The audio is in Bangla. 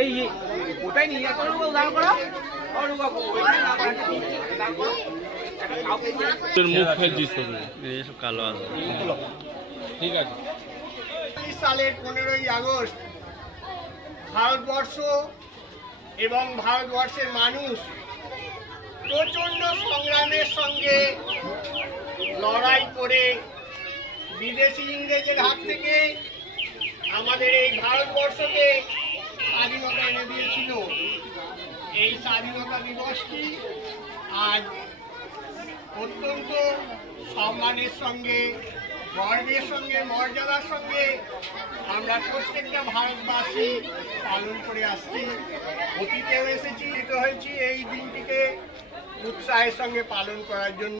এই ওটাই নিয়ে দাঁড় করা মুখ ফেলছিস তো এইসব কালো আছে ঠিক আছে। সালের 15ই আগস্ট ভারতবর্ষ এবং ভারতবর্ষের মানুষ প্রচন্ড সংগ্রামের সঙ্গে লড়াই করে বিদেশি ইংরেজের হাত থেকে আমাদের এই ভারতবর্ষকে স্বাধীনতা এনে দিয়েছিল। এই স্বাধীনতা দিবসটি আজ অত্যন্ত সম্মানের সঙ্গে, গর্বের সঙ্গে, মর্যাদার সঙ্গে আমরা প্রত্যেকটা ভারতবাসী পালন করে আসছি। অতীতেও এসেছি, হয়েছি এই দিনটিকে উৎসাহের সঙ্গে পালন করার জন্য।